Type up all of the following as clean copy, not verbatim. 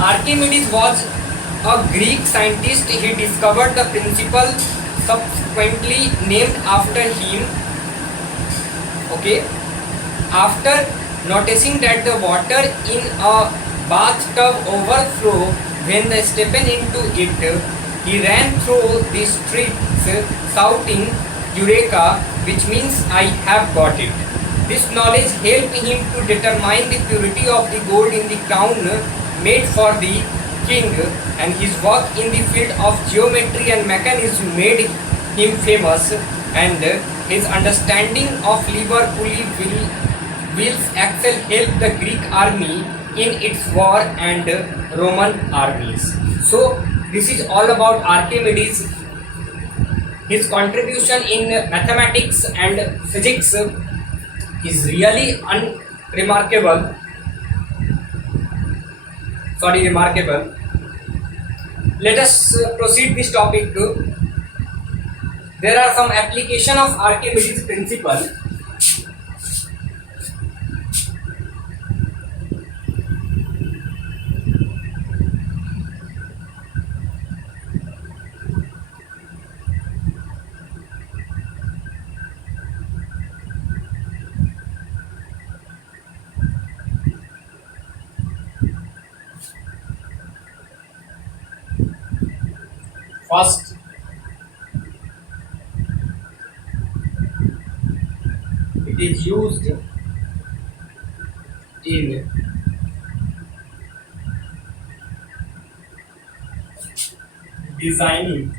Archimedes was a Greek scientist. He discovered the principle subsequently named after him. Okay. After noticing that the water in a bathtub overflow when they step into it, he ran through the streets shouting Eureka, which means I have got it. This knowledge helped him to determine the purity of the gold in the crown made for the king, and his work in the field of geometry and mechanism made him famous, and his understanding of lever pulley wheels axle helped the Greek army in its war and Roman armies. So this is all about Archimedes. His contribution in mathematics and physics is really remarkable. Let us proceed this topic. There are some application of Archimedes principle. First, it is used in designing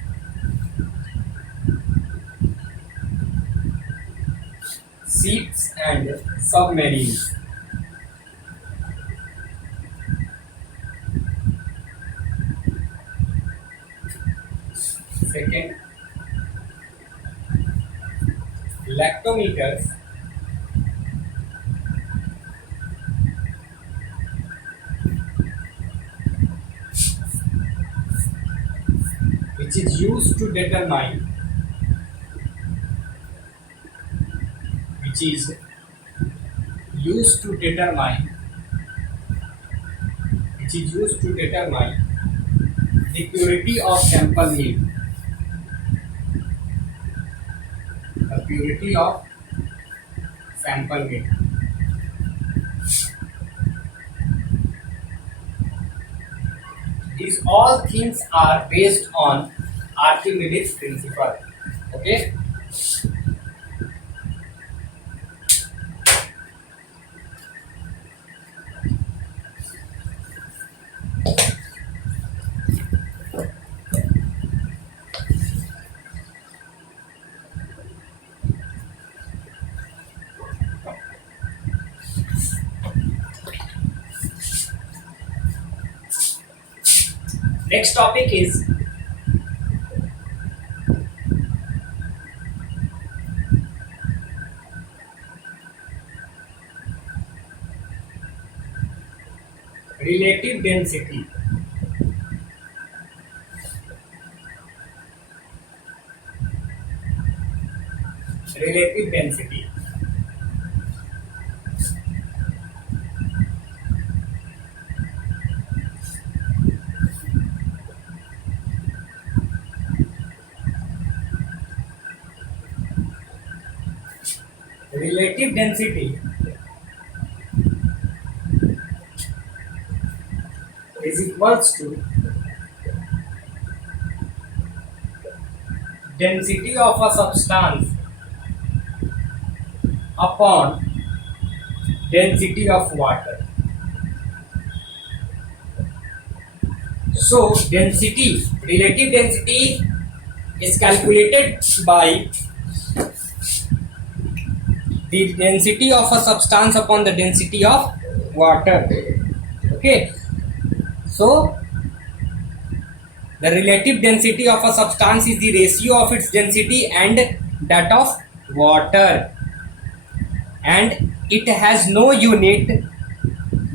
ships and submarines. Second, lactometers which is used to determine the purity of sample meat. The purity of sample meat. These all things are based on Archimedes principle. Okay. Next topic is relative density. Relative density. Relative density is equals to density of a substance upon density of water. So density, relative density is calculated by the density of a substance upon the density of water. Okay, so the relative density of a substance is the ratio of its density and that of water, and it has no unit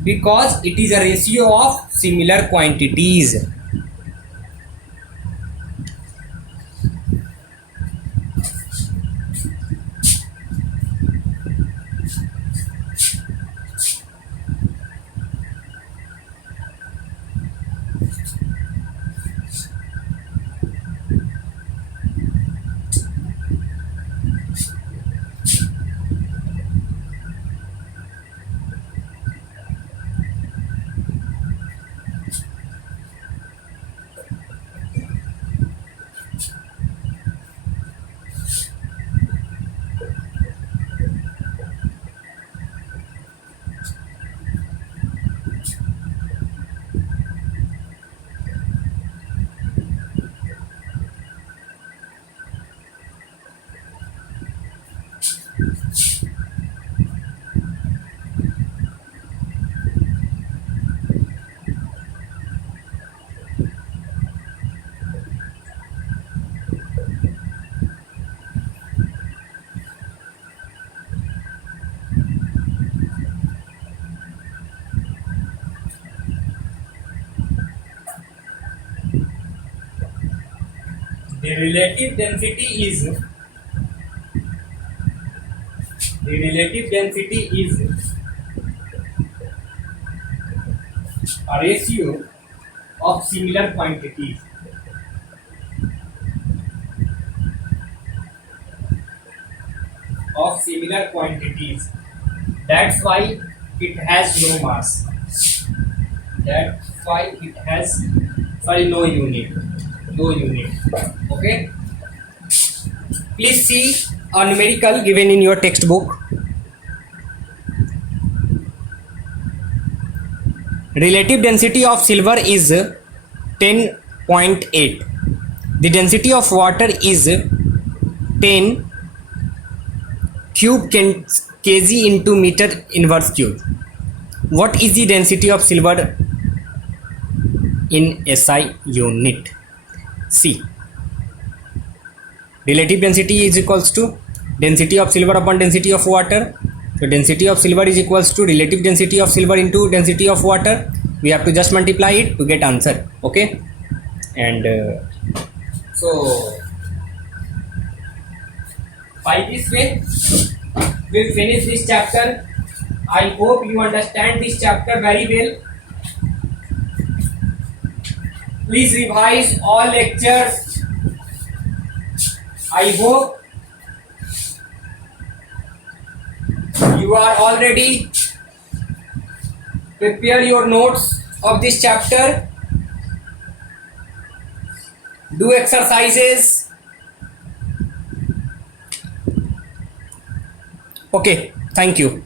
because it is a ratio of similar quantities. The relative density is a ratio of similar quantities. That's why it has no mass. That's why it has no unit. Okay. Please see a numerical given in your textbook. Relative density of silver is 10.8. The density of water is 10 cube kg into meter inverse cube. What is the density of silver in SI unit? C. Relative density is equals to density of silver upon density of water. So density of silver is equals to relative density of silver into density of water. We have to just multiply it to get answer. Okay. And so by this way we finish this chapter. I hope you understand this chapter very well. Please revise all lectures. I hope you are already prepare your notes of this chapter. Do exercises. Okay, thank you.